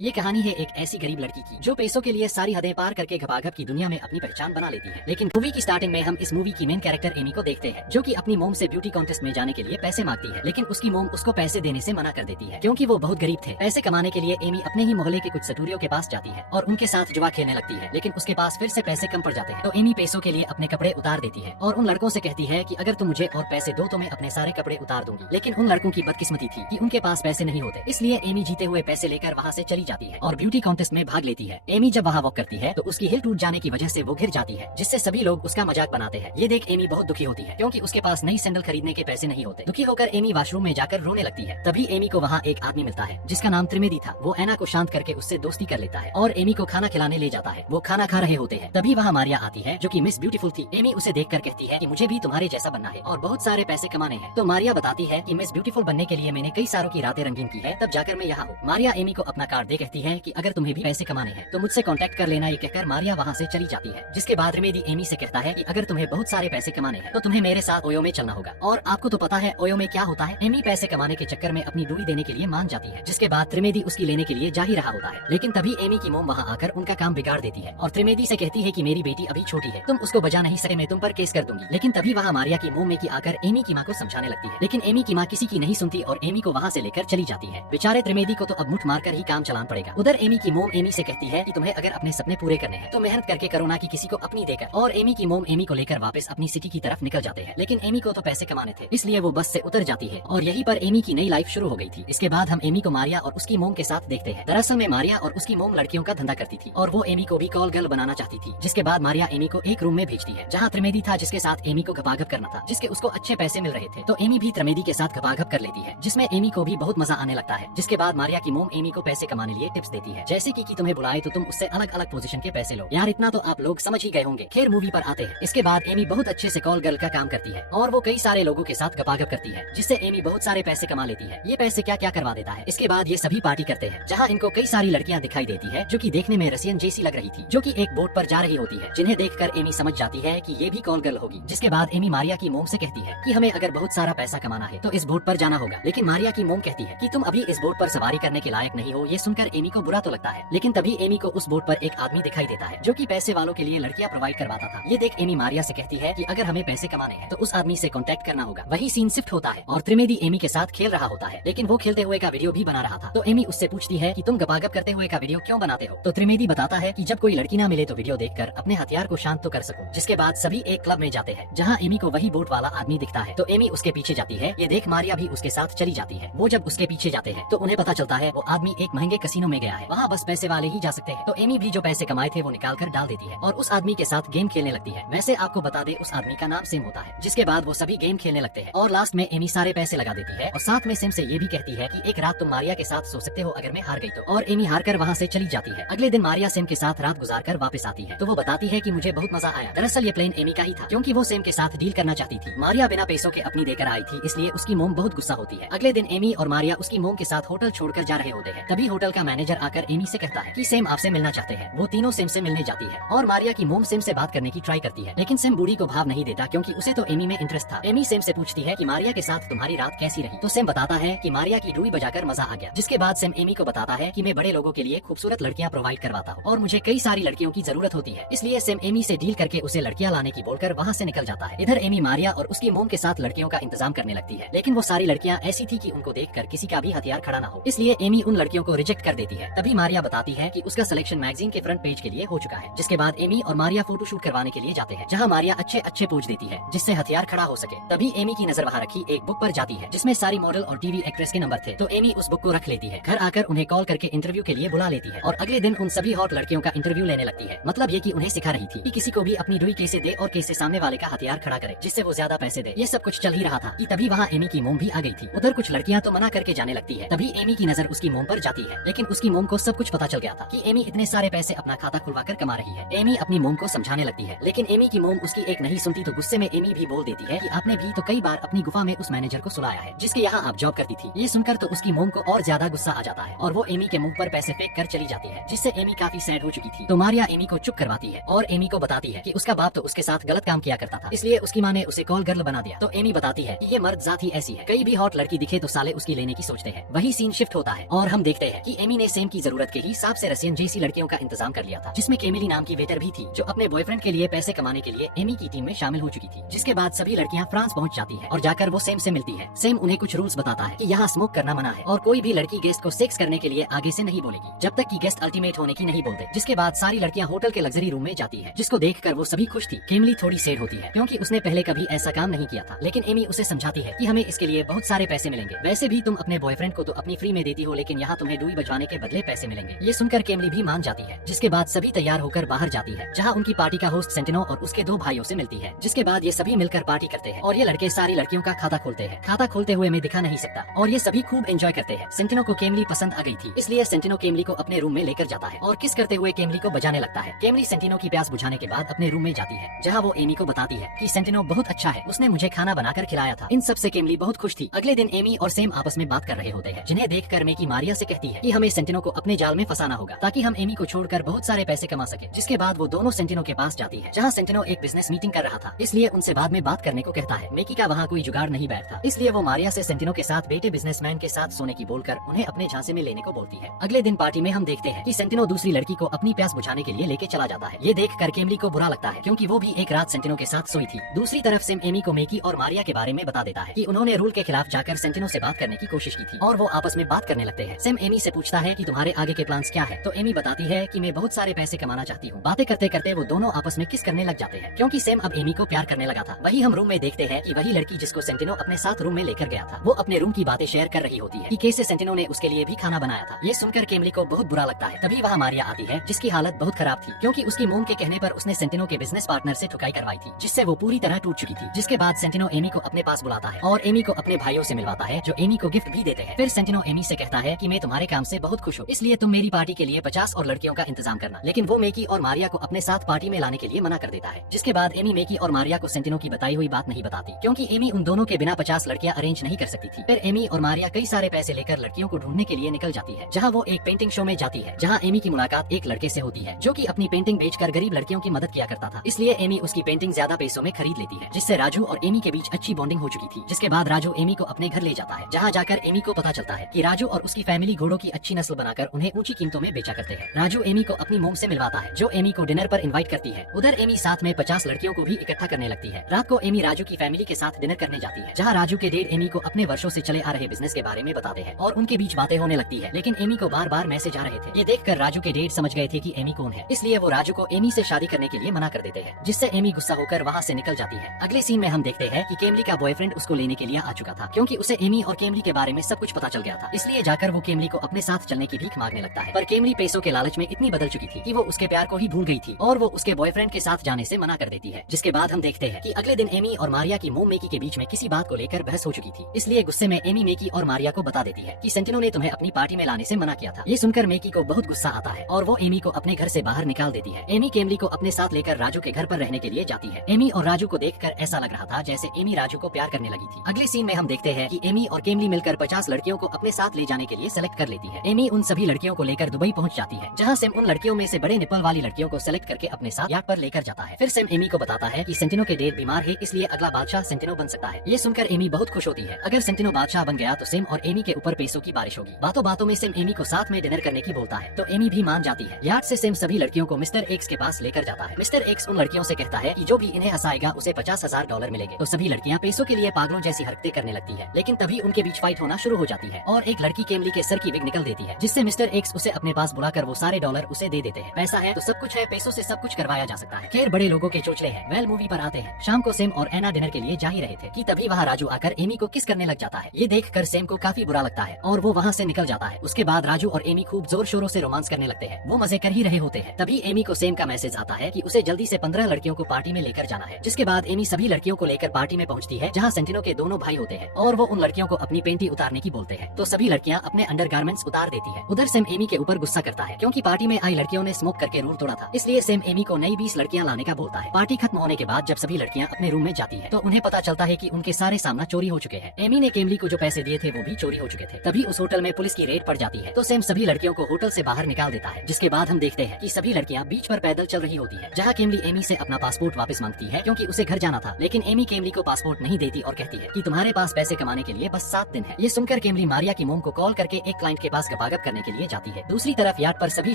ये कहानी है एक ऐसी गरीब लड़की की जो पैसों के लिए सारी हदें पार करके घपाघप की दुनिया में अपनी पहचान बना लेती है। लेकिन मूवी की स्टार्टिंग में हम इस मूवी की मेन कैरेक्टर एमी को देखते हैं, जो कि अपनी मोम से ब्यूटी कॉन्टेस्ट में जाने के लिए पैसे मांगती है। लेकिन उसकी मोम उसको पैसे देने से मना कर देती है, क्योंकि वो बहुत गरीब थे। पैसे कमाने के लिए एमी अपने ही मोहल्ले के कुछ सटूरियों के पास जाती है और उनके साथ जुआ खेलने लगती है। लेकिन उसके पास फिर से पैसे कम पड़ जाते हैं, तो एमी पैसों के लिए अपने कपड़े उतार देती है और उन लड़कों से कहती है कि अगर तुम मुझे और पैसे दो तो मैं अपने सारे कपड़े उतार दूंगी। लेकिन उन लड़कों की बदकिस्मती थी कि उनके पास पैसे नहीं होते, इसलिए एमी जीते हुए पैसे लेकर वहाँ से चली जाती है और ब्यूटी कॉन्टेस्ट में भाग लेती है। एमी जब वहाँ वॉक करती है तो उसकी हिल टूट जाने की वजह से वो गिर जाती है, जिससे सभी लोग उसका मजाक बनाते हैं। ये देख एमी बहुत दुखी होती है, क्योंकि उसके पास नई सैंडल खरीदने के पैसे नहीं होते। दुखी होकर एमी वॉशरूम में जाकर रोने लगती है। तभी एमी को वहाँ एक आदमी मिलता है जिसका नाम त्रिवेदी था। वो एना को शांत करके उससे दोस्ती कर लेता है और एमी को खाना खिलाने ले जाता है। वो खाना खा रहे होते हैं, तभी वहाँ मारिया आती है जो कि मिस ब्यूटीफुल थी। एमी उसे देखकर कहती है कि मुझे भी तुम्हारे जैसा बनना है और बहुत सारे पैसे कमाने हैं। तो मारिया बताती है कि मिस ब्यूटीफुल बनने के लिए मैंने कई सारों की रातें रंगीन की है, तब जाकर मैं यहाँ हूँ। मारिया एमी को अपना कार्ड दे कहती है कि अगर तुम्हें भी पैसे कमाने हैं तो मुझसे कांटेक्ट कर लेना। ये कहकर मारिया वहाँ से चली जाती है। जिसके बाद त्रिवेदी एमी से कहता है कि अगर तुम्हें बहुत सारे पैसे कमाने हैं तो तुम्हें मेरे साथ ओयो में चलना होगा। और आपको तो पता है ओयो में क्या होता है। एमी पैसे कमाने के चक्कर में अपनी दूरी देने के लिए मान जाती है, जिसके बाद त्रिवेदी उसकी लेने के लिए जा ही रहा होता है। लेकिन तभी एमी की मोम वहाँ आकर उनका काम बिगाड़ देती है और त्रिवेदी से कहती है कि मेरी बेटी अभी छोटी है, तुम उसको बजा नहीं सके, मैं तुम पर केस कर दूंगी। लेकिन तभी वहाँ मारिया की मोम में की आकर एमी की माँ को समझाने लगती है। लेकिन एमी की माँ किसी की नहीं सुनती और एमी को वहाँ से लेकर चली जाती है। बेचारे त्रिवेदी को तो अब मुठ मारकर ही काम चलाना पड़ेगा। उधर एमी की मोम एमी से कहती है कि तुम्हें अगर अपने सपने पूरे करने हैं तो मेहनत करके करो, ना कि किसी को अपनी देकर। और एमी की मोम एमी को लेकर वापस अपनी सिटी की तरफ निकल जाते हैं। लेकिन एमी को तो पैसे कमाने थे, इसलिए वो बस से उतर जाती है और यहीं पर एमी की नई लाइफ शुरू हो गई थी। इसके बाद हम एमी को मारिया और उसकी मोम के साथ देखते हैं। दरअसल में मारिया और उसकी मोम लड़कियों का धंधा करती थी और वो एमी को भी कॉल गर्ल बनाना चाहती थी। जिसके बाद मारिया एमी को एक रूम में भेजती है जहाँ त्रिवेदी था, जिसके साथ एमी को घपाघप करना था, जिसके उसको अच्छे पैसे मिल रहे थे। तो एमी भी त्रिवेदी के साथ घपाघप कर लेती है, जिसमें एमी को भी बहुत मजा आने लगता है। जिसके बाद मारिया की मोम एमी को पैसे कमाने लिए टिप्स देती है, जैसे कि तुम्हें बुलाए तो तुम उससे अलग अलग पोजीशन के पैसे लो। यार इतना तो आप लोग समझ ही गए होंगे। खैर मूवी पर आते हैं। इसके बाद एमी बहुत अच्छे से कॉल गर्ल का काम करती है और वो कई सारे लोगों के साथ घपाघप करती है, जिससे एमी बहुत सारे पैसे कमा लेती है। ये पैसे क्या क्या करवा देता है। इसके बाद ये सभी पार्टी करते हैं, जहाँ इनको कई सारी लड़कियाँ दिखाई देती है जो कि देखने में रसियन जैसी लग रही थी, जो कि एक बोट पर जा रही होती है, जिन्हें देखकर एमी समझ जाती है कि ये भी कॉल गर्ल होगी। जिसके बाद एमी मारिया की मोम से कहती है कि हमें अगर बहुत सारा पैसा कमाना है तो इस बोट पर जाना होगा। लेकिन मारिया की मोम कहती है कि तुम अभी इस बोट पर सवारी करने के लायक नहीं हो। ये सुनकर एमी को बुरा तो लगता है, लेकिन तभी एमी को उस बोट पर एक आदमी दिखाई देता है जो कि पैसे वालों के लिए लड़कियां प्रोवाइड करवाता था। ये देख एमी मारिया से कहती है कि अगर हमें पैसे कमाने हैं तो उस आदमी से कांटेक्ट करना होगा। वही सीन शिफ्ट होता है और त्रिवेदी एमी के साथ खेल रहा होता है, लेकिन वो खेलते हुए का वीडियो भी बना रहा था। तो एमी उससे पूछती है कि तुम घपाघप करते हुए का वीडियो क्यों बनाते हो। तो त्रिवेदी बताता है कि जब कोई लड़की ना मिले तो वीडियो देखकर अपने हथियार को शांत तो कर सकूं। जिसके बाद सभी एक क्लब में जाते हैं जहाँ एमी को वही बोट वाला आदमी दिखता है। तो एमी उसके पीछे जाती है। ये देख मारिया भी उसके साथ चली जाती है। वो जब उसके पीछे जाते हैं तो उन्हें पता चलता है वो आदमी एक महंगे कसिनो में गया है, वहाँ बस पैसे वाले ही जा सकते हैं। तो एमी भी जो पैसे कमाए थे वो निकाल कर डाल देती है और उस आदमी के साथ गेम खेलने लगती है। वैसे आपको बता दे उस आदमी का नाम सेम होता है। जिसके बाद वो सभी गेम खेलने लगते हैं और लास्ट में एमी सारे पैसे लगा देती है और साथ में सेम से ये भी कहती है कि एक रात तुम मारिया के साथ सो सकते हो अगर मैं हार गई तो। और एमी हार कर वहाँ से चली जाती है। अगले दिन मारिया सेम के साथ रात गुजार कर वापस आती है तो वो बताती है कि मुझे बहुत मजा आया। दरअसल ये प्लान एमी का ही था, क्योंकि वो सेम के साथ डील करना चाहती थी। मारिया बिना पैसों के अपनी देकर आई थी, इसलिए उसकी मोम बहुत गुस्सा होती है। अगले दिन एमी और मारिया उसकी मोम के साथ होटल छोड़कर जा रहे होते हैं। तभी होटल का मैनेजर आकर एमी से कहता है कि सेम आपसे मिलना चाहते हैं। वो तीनों सेम से मिलने जाती है और मारिया की मोम सेम से बात करने की ट्राई करती है, लेकिन सेम बूढ़ी को भाव नहीं देता, क्योंकि उसे तो एमी में इंटरेस्ट था। एमी सेम से पूछती है कि मारिया के साथ तुम्हारी रात कैसी रही। तो सेम बताता है कि मारिया की डुई बजाकर मजा आ गया। जिसके बाद सेम एमी को बताता है कि मैं बड़े लोगों के लिए खूबसूरत लड़कियां प्रोवाइड करवाता हूँ और मुझे कई सारी लड़कियों की जरूरत होती है, इसलिए सेम एमी से डील करके उसे लड़कियां लाने की बोलकर वहाँ से निकल जाता है। इधर एमी मारिया और उसकी मोम के साथ लड़कियों का इंतजाम करने लगती है, लेकिन वो सारी लड़कियां ऐसी थी कि उनको देखकर किसी का भी हथियार खड़ा ना हो, इसलिए एमी उन लड़कियों को रिजेक्ट कर देती है। तभी मारिया बताती है कि उसका सिलेक्शन मैगजीन के फ्रंट पेज के लिए हो चुका है। जिसके बाद एमी और मारिया फोटो शूट करवाने के लिए जाते हैं, जहाँ मारिया अच्छे अच्छे पोज देती है जिससे हथियार खड़ा हो सके। तभी एमी की नजर वहाँ रखी एक बुक पर जाती है जिसमें सारी मॉडल और टीवी एक्ट्रेस के नंबर थे। तो एमी उस बुक को रख लेती है। घर आकर उन्हें कॉल करके इंटरव्यू के लिए बुला लेती है और अगले दिन उन सभी हॉट लड़कियों का इंटरव्यू लेने लगती है। मतलब ये कि उन्हें सिखा रही थी कि किसी को भी अपनी डुई कैसे दे और कैसे सामने वाले का हथियार खड़ा करे जिससे वो ज्यादा पैसे दे। ये सब कुछ चल ही रहा था कि तभी वहाँ एमी की मोम भी आ गई थी। उधर कुछ लड़कियां तो मना करके जाने लगती है। तभी एमी की नजर उसकी मोम पर जाती है, लेकिन उसकी मोम को सब कुछ पता चल गया था कि एमी इतने सारे पैसे अपना खाता खुलवाकर कमा रही है। एमी अपनी मोम को समझाने लगती है, लेकिन एमी की मोम उसकी एक नहीं सुनती। तो गुस्से में एमी भी बोल देती है कि आपने भी तो कई बार अपनी गुफा में उस मैनेजर को सुलाया है जिसके यहाँ आप जॉब करती थी। ये सुनकर तो उसकी मोम को और ज्यादा गुस्सा आ जाता है और वो एमी के मुंह पर पैसे फेंक कर चली जाती है, जिससे एमी काफी सैड हो चुकी थी। तो मारिया एमी को चुप करवाती है और एमी को बताती है कि उसका बाप तो उसके साथ गलत काम किया करता था, इसलिए उसकी माँ ने उसे कॉल गर्ल बना दिया। तो एमी बताती है कि ये मर्द जात ही ऐसी है, कई भी हॉट लड़की दिखे तो साले उसकी लेने की सोचते हैं। वही सीन शिफ्ट होता है और हम देखते हैं कि एमी ने सेम की जरूरत के हिसाब से रसियन जैसी लड़कियों का इंतजाम कर लिया था, जिसमें केमिली नाम की वेटर भी थी, जो अपने बॉयफ्रेंड के लिए पैसे कमाने के लिए एमी की टीम में शामिल हो चुकी थी। जिसके बाद सभी लड़कियां फ्रांस पहुंच जाती है और जाकर वो सेम से मिलती है। सेम उन्हें कुछ रूल्स बताता है कि यहाँ स्मोक करना मना है और कोई भी लड़की गेस्ट को सेक्स करने के लिए आगे से नहीं बोलेगी जब तक कि गेस्ट अल्टीमेट होने की नहीं बोलते। जिसके बाद सारी लड़कियां होटल के लग्जरी रूम में जाती है, जिसको देखकर वो सभी खुश थी। केमिली थोड़ी सैड होती है क्योंकि उसने पहले कभी ऐसा काम नहीं किया था, लेकिन एमी उसे समझाती है कि हमें इसके लिए बहुत सारे पैसे मिलेंगे। वैसे भी तुम अपने बॉयफ्रेंड को तो अपनी फ्री में देती हो, लेकिन यहाँ तुम्हें डुई बजवाने के बदले पैसे मिलेंगे। ये सुनकर केमिली भी मान जाती है। जिसके बाद सभी तैयार होकर बाहर जाती है, जहाँ उनकी पार्टी का होस्ट सेंटिनो और उसके 2 भाइयों से मिलती है। जिसके बाद ये सभी मिलकर पार्टी करते हैं और ये लड़के सारी लड़कियों का खाता खोलते हैं। खाता खोलते हुए मैं दिखा नहीं सकता और ये सभी खूब एंजॉय करते हैं। सेंटिनो को केमिली पसंद आ गई थी, इसलिए सेंटिनो केमिली को अपने रूम में लेकर जाता है और किस करते हुए केमिली को बजाने लगता है। केमिली सेंटिनो की प्यास बुझाने के बाद अपने रूम में जाती है, जहाँ वो एमी को बताती है कि सेंटिनो बहुत अच्छा है, उसने मुझे खाना बनाकर खिलाया था। इन सब से केमिली बहुत खुश थी। अगले दिन एमी और सेम आपस में बात कर रहे होते हैं, जिन्हें देखकर मेकी मारिया से कहती है कि हमें सेंटिनो को अपने जाल में फंसाना होगा ताकि हम एमी को छोड़कर बहुत सारे पैसे कमा सके। जिसके बाद वो दोनों सेंटिनो के पास जाती है, जहाँ सेंटिनो एक बिजनेस मीटिंग कर रहा था, इसलिए उनसे बाद में बात करने को कहता है। मेकी का वहाँ कोई जुगाड़ नहीं बैठता, इसलिए वो मारिया से सेंटिनो के साथ बेटे बिजनेसमैन के साथ सोने की बोलकर उन्हें अपने झांसे में लेने को बोलती है। अगले दिन पार्टी में हम देखते हैं कि सेंटिनो दूसरी लड़की को अपनी प्यास बुझाने के लिए लेके चला जाता है। ये देखकर केमिली को बुरा लगता है क्योंकि वो भी एक रात सेंटिनो के साथ सोई थी। दूसरी तरफ सेम एमी को मेकी और मारिया के बारे में बता देता है कि उन्होंने रूल के खिलाफ जाकर सेंटिनो से बात करने की कोशिश की थी और वो आपस में बात करने लगते हैं। सेम एमी से पूछता है कि तुम्हारे आगे के प्लान्स क्या है, तो एमी बताती है कि मैं बहुत सारे पैसे कमाना चाहती हूँ। बातें करते करते वो दोनों आपस में किस करने लग जाते हैं क्योंकि सेम अब एमी को प्यार करने लगा था। वही हम रूम में देखते हैं कि वही लड़की जिसको सेंटिनो अपने साथ रूम में लेकर गया था, वो अपने रूम की बातें शेयर कर रही होती है कि कैसे सेंटिनो ने उसके लिए भी खाना बनाया था। ये सुनकर केमिली को बहुत बुरा लगता है। तभी वहाँ मारिया आती है, जिसकी हालत बहुत खराब थी क्योंकि उसकी मोम के कहने पर उसने सेंटिनो के बिजनेस पार्टनर से ठुकाई करवाई थी, जिससे वो पूरी तरह टूट चुकी थी। जिसके बाद सेंटिनो एमी को अपने पास बुलाता है और एमी को अपने भाइयों से मिलवाता है, जो एमी को गिफ्ट भी देते हैं। फिर सेंटिनो एमी से कहता है कि मैं तुम्हारे काम से बहुत खुश हूँ, इसलिए तुम मेरी पार्टी के लिए 50 और लड़कियों का इंतजाम करना। लेकिन वो मेकी और मारिया को अपने साथ पार्टी में लाने के लिए मना कर देता है। जिसके बाद एमी मेकी और मारिया को सेंटिनो की बताई हुई बात नहीं बताती क्योंकि एमी उन दोनों के बिना 50 लड़कियां अरेंज नहीं कर सकती थी। फिर एमी और मारिया कई सारे पैसे लेकर लड़कियों को ढूंढने के लिए निकल जाती है, जहाँ वो एक पेंटिंग शो में जाती है, जहाँ एमी की मुलाकात एक लड़के से होती है जो कि अपनी पेंटिंग बेचकर गरीब लड़कियों की मदद किया करता था। इसलिए एमी उसकी पेंटिंग ज्यादा पैसों में खरीद लेती है, जिससे राजू और एमी के बीच अच्छी बॉन्डिंग हो चुकी थी। जिसके बाद राजू एमी को अपने घर ले जाता है, जहाँ जाकर एमी को पता चलता है कि राजू और उसकी फैमिली घोड़ों की अच्छी नस्ल बनाकर उन्हें ऊंची कीमतों में बेचा करते हैं। राजू एमी को अपनी मोम से मिलवाता है, जो एमी को डिनर पर इनवाइट करती है। उधर एमी साथ में 50 लड़कियों को भी इकट्ठा करने लगती है। रात को एमी राजू की फैमिली के साथ डिनर करने जाती है, जहाँ राजू के डैड एमी को अपने वर्षों से चले आ रहे बिजनेस के बारे में बताते हैं और उनके बीच बातें होने लगती है। लेकिन एमी को बार बार मैसेज आ रहे थे। ये देखकर राजू के डैड समझ गए थे कि एमी कौन है, इसलिए वो राजू को एमी से शादी करने के लिए मना कर देते हैं, जिससे एमी गुस्सा होकर वहाँ से निकल जाती है। अगले सीन में हम देखते हैं कि केमली का बॉयफ्रेंड उसको लेने के लिए आ चुका था क्योंकि उसे एमी और केमली के बारे में सब कुछ पता चल गया था। इसलिए जाकर वो केमली को अपने साथ चलने की भीख मांगने लगता है, पर केमली पैसों के लालच में इतनी बदल चुकी थी कि वो उसके प्यार को ही भूल गई थी और वो उसके बॉयफ्रेंड के साथ जाने से मना कर देती है। जिसके बाद हम देखते हैं कि अगले दिन एमी और मारिया की मोम मेकी के बीच में किसी बात को लेकर बहस हो चुकी थी। इसलिए गुस्से में एमी मेकी और मारिया को बता देती है कि सेंटिनो ने तुम्हें अपनी पार्टी में लाने से मना किया था। ये सुनकर मेकी को बहुत गुस्सा आता है और वो एमी को अपने घर से बाहर निकाल देती है। एमी केमली को अपने साथ लेकर राजू के घर पर रहने के लिए जाती है। एमी और राजू को देखकर ऐसा लग रहा था जैसे एमी राजू को प्यार करने लगी थी। अगले सीन में हम देखते हैं कि एमी और केमली मिलकर 50 लड़कियों को अपने साथ ले जाने के लिए सेलेक्ट कर लेती है। एमी उन सभी लड़कियों को लेकर दुबई पहुंच जाती है, जहां सेम उन लड़कियों में से बड़े निपल वाली लड़कियों को सेलेक्ट करके अपने साथ याट पर लेकर जाता है। फिर सेम एमी को बताता है कि सेंटिनो के डैड बीमार है, इसलिए अगला बादशाह सेंटिनो बन सकता है। ये सुनकर एमी बहुत खुश होती है। अगर सेंटिनो बादशाह बन गया तो सेम और एमी के ऊपर पैसों की बारिश होगी। बातों बातों में सेम एमी को साथ में डिनर करने की बोलता है, तो एमी भी मान जाती है। यार्ड से सेम सभी लड़कियों को मिस्टर एक्स के पास लेकर जाता है। मिस्टर एक्स उन लड़कियों से कहता है कि जो भी इन्हें हंसाएगा उसे $50,000 मिलेंगे। तो सभी लड़कियां पैसों के लिए पागलों जैसी हरकतें करने लगती है। लेकिन तभी उनके बीच फाइट होना शुरू हो जाती है और एक लड़की केमली के सर की विग निकल देती है, जिससे मिस्टर एक्स उसे अपने पास बुलाकर वो सारे डॉलर उसे दे देते हैं। पैसा है तो सब कुछ है, पैसों से सब कुछ करवाया जा सकता है। खैर बड़े लोगों के चोचले हैं। वेल मूवी पर आते हैं। शाम को सेम और एना डिनर के लिए जा ही रहे थे कि तभी वहाँ राजू आकर एमी को किस करने लग जाता है। ये देखकर सेम को काफी बुरा लगता है और वो वहाँ से निकल जाता है। उसके बाद राजू और एमी खूब जोर शोरों से रोमांस करने लगते हैं। वो मजे कर ही रहे होते हैं। तभी एमी को सेम का मैसेज आता है कि उसे जल्दी से 15 लड़कियों को पार्टी में लेकर जाना है। जिसके बाद एमी सभी लड़कियों को लेकर पार्टी में पहुंचती है, जहाँ सेंटिनो के दोनों भाई होते हैं और वो उन लड़कियों को अपनी पेंटी उतारने की बोलते हैं। तो सभी लड़कियां अपने अंडरगारमेंट्स उतार देती है। उधर सेम एमी के ऊपर गुस्सा करता है क्योंकि पार्टी में आई लड़कियों ने स्मोक करके रूल तोड़ा था। इसलिए सेम एमी को नई 20 लड़कियां लाने का बोलता है। पार्टी खत्म होने के बाद जब सभी लड़कियां अपने रूम में जाती है तो उन्हें पता चलता है कि उनके सारे सामान चोरी हो चुके हैं। एमी ने केमली को जो पैसे दिए थे वो भी चोरी हो चुके थे। तभी उस होटल में पुलिस की रेड पड़ जाती है, तो सेम सभी लड़कियों को होटल से बाहर निकाल देता है। जिसके बाद हम देखते हैं कि सभी लड़कियां बीच पर पैदल चल रही होती है, जहाँ केमली एमी से अपना पासपोर्ट वापस मांगती है क्योंकि उसे घर जाना था। लेकिन एमी केमली को पासपोर्ट नहीं देती और कहती है कि तुम्हारे पास पैसे कमाने के लिए बस 7 दिन है। ये सुनकर केमली मारिया की मोम को कॉल करके एक क्लाइंट के पास गपागप करने के लिए जाती है। दूसरी तरफ यार्ड पर सभी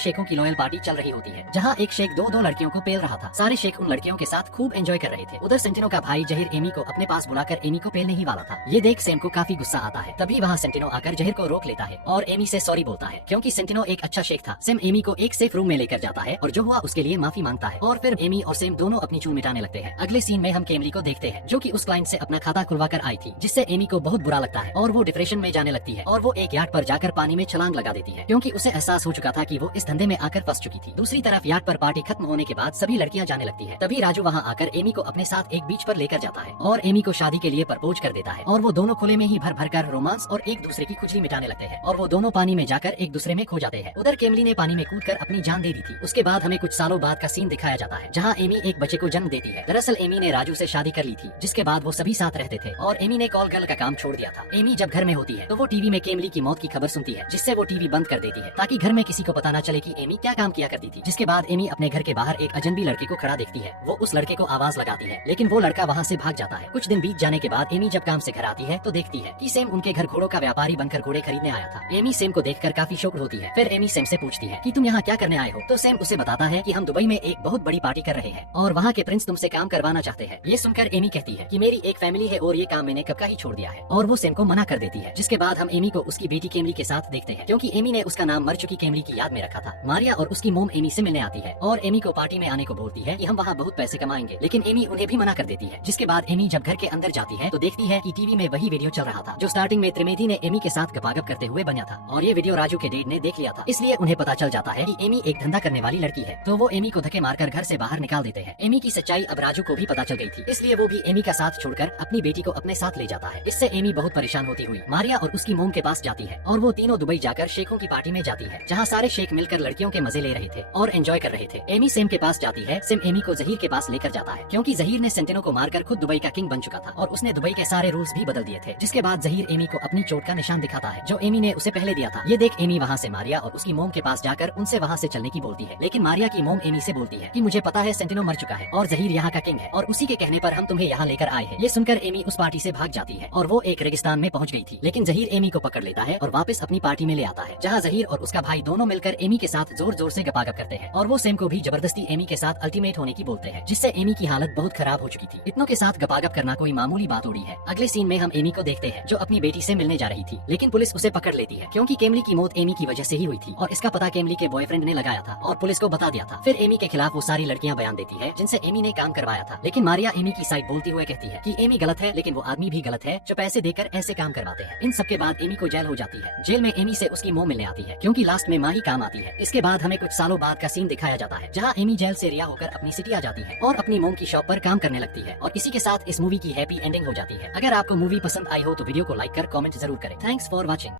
शेखों की लॉयल पार्टी चल रही होती है, जहाँ एक शेख दो लड़कियों को पेल रहा था। सारे शेख उन लड़कियों के साथ खूब एंजॉय कर रहे थे। उधर सेंटिनो का भाई जहीर एमी को अपने पास बुलाकर एमी को पेलने ही वाला था। ये देख सैम को काफी गुस्सा आता है। तभी वहाँ सेंटिनो आकर जहीर को रोक लेता है और एमी से सॉरी बोलता है, क्योंकि सेंटिनो एक अच्छा शेख था। सैम एमी को एक सेफ रूम में लेकर जाता है और जो हुआ उसके लिए माफी मांगता है और फिर एमी और सैम दोनों अपनी चूल मिटाने लगते हैं। अगले सीन में हम केमली को देखते हैं, जो कि उस क्लाइंट से अपना खाता खुलवा कर आई थी, जिससे एमी को बहुत बुरा लगता है और वो डिप्रेशन में जाने लगती है और वो एक यार्ड पर जाकर पानी में छलांग लगा देती है, क्योंकि उसे एहसास हो चुका था कि वो इस धंधे में आकर फंस चुकी थी। दूसरी तरफ यार्ड पर पार्टी खत्म होने के बाद सभी लड़कियां जाने लगती है। तभी राजू वहाँ आकर एमी को अपने साथ एक बीच पर लेकर जाता है और एमी को शादी के लिए प्रपोज कर देता है और वो दोनों खुले में ही भर भर कर रोमांस और एक दूसरे की खुजली मिटाने लगते हैं और वो दोनों पानी में जाकर एक दूसरे में खो जाते हैं। उधर केमली ने पानी में कूदकर अपनी जान दे दी थी। उसके बाद हमें कुछ सालों बाद का सीन दिखाया जाता है, जहाँ एमी एक बच्चे को जन्म देती है। दरअसल एमी ने राजू से शादी कर ली थी, जिसके बाद वो सभी साथ रहते थे और एमी ने कॉल गर्ल का काम छोड़ दिया था। एमी जब घर में होती है तो वो टीवी में केमली की मौत की खबर सुनती है, जिससे वो टीवी बंद कर देती है ताकि घर में किसी को पता न चले कि एमी क्या काम किया करती थी। जिसके बाद एमी अपने घर के बाहर एक अजनबी लड़के को खड़ा देखती है। वो उस लड़के को आवाज लगाती है, लेकिन वो लड़का वहाँ से भाग जाता है। कुछ दिन बीत जाने के बाद एमी जब काम से घर आती है तो देखती है कि सैम उनके घर घोड़ों का व्यापारी बनकर घोड़े खरीदने आया था। एमी सैम को देखकर काफी शॉक्ड होती है। फिर एमी सैम से पूछती है कि तुम यहाँ क्या करने आए हो, तो सैम उसे बताता है कि हम दुबई में एक बहुत बड़ी पार्टी कर रहे हैं और वहाँ के प्रिंस तुमसे काम करवाना चाहते हैं। ये सुनकर एमी कहती है कि मेरी एक फैमिली है और ये काम मैंने कब का ही छोड़ दिया है, और वो सैम को मना कर देती है। जिसके बाद हम एमी को उसकी बेटी केमली के साथ देखते हैं, क्योंकि एमी ने उसका नाम मर चुकी केमली की याद में रखा था। मारिया और उसकी मोम एमी से मिलने आती है और एमी को पार्टी में आने को बोलती है कि हम वहाँ बहुत पैसे कमाएंगे, लेकिन एमी उन्हें भी मना कर देती है। जिसके बाद एमी जब घर के अंदर जाती है तो देखती है कि टीवी में वही वीडियो चल रहा था जो स्टार्टिंग में त्रिवेदी ने एमी के साथ गपागप करते हुए बना था, और ये वीडियो राजू के डैड ने देख लिया था। इसलिए उन्हें पता चल जाता है कि एमी एक धंधा करने वाली लड़की है, तो वो एमी को धक्के मारकर घर से बाहर निकाल देते हैं। एमी की सच्चाई अब राजू को भी पता चल गई थी, इसलिए वो भी एमी का साथ छोड़कर अपनी बेटी को अपने साथ ले जाता है। इससे एमी बहुत परेशान होती हुई मारिया और उसकी मोम के पास जाती है और वो तीनों दुबई जाकर शेखों की पार्टी में जाती है, जहाँ सारे शेख मिलकर लड़कियों के मजे ले रहे थे और एंजॉय कर रहे थे। एमी सैम के पास जाती है। सैम एमी को जहीर के पास लेकर जाता है, क्योंकि जहीर ने सेंटिनो को मारकर खुद दुबई का किंग बन चुका था और उसने दुबई के सारे रूल्स भी बदल दिए थे। जिसके बाद जहीर एमी को अपनी चोट का निशान दिखाता है जो एमी ने उसे पहले दिया था। ये देख एमी वहाँ से मारिया और उसकी मोम के पास जाकर उनसे वहाँ से चलने की बोलती है, लेकिन मारिया की मोम एमी से बोलती है कि मुझे पता है सेंटिनो मर चुका है और जहीर यहाँ का किंग है और उसी के कहने पर हम तुम्हें यहाँ लेकर आए हैं। ये सुनकर एमी उस पार्टी से भाग जाती है और वो एक रेगिस्तान में पहुँच गई थी, लेकिन जहीर एमी को पकड़ लेता है और वापस अपनी पार्टी में ले आता है, जहाँ जहीर और उसका भाई दोनों मिलकर एमी के साथ जोर जोर से गपागप करते हैं और वो सैम को भी जबरदस्ती एमी के साथ अल्टीमेट होने की बोलते हैं, जिससे एमी की हालत बहुत खराब हो चुकी थी। इतनों के साथ गपागप करना कोई मामूली बात थोड़ी है। अगले सीन में हम एमी को देखते हैं जो अपनी बेटी से मिलने जा रही थी, लेकिन पुलिस उसे पकड़ लेती है, क्योंकि केमली की मौत एमी की वजह से ही हुई थी और इसका पता केमली के बॉयफ्रेंड ने लगाया था और पुलिस को बता दिया था। फिर एमी के खिलाफ वो सारी लड़कियां बयान देती है जिनसे एमी ने काम करवाया था, लेकिन मारिया एमी की साइड बोलती हुए कहती है कि एमी गलत है, लेकिन वो आदमी भी गलत है जो पैसे देकर ऐसे काम करवाते हैं। इन सब के बाद एमी को जेल हो जाती है। जेल में एमी से उसकी मोम मिलने आती है, क्योंकि लास्ट में माँ ही काम आती है। इसके बाद हमें कुछ सालों बाद का सीन दिखाया जाता है, जहाँ एमी जेल से रिहा होकर अपनी सिटी आ जाती है और अपनी मोम की शॉप पर काम करने लगती है, और इसी के साथ इस मूवी की हैप्पी एंडिंग हो जाती है। अगर आपको मूवी पसंद आई हो तो वीडियो को लाइक कर कमेंट जरूर करें। Thanks for watching.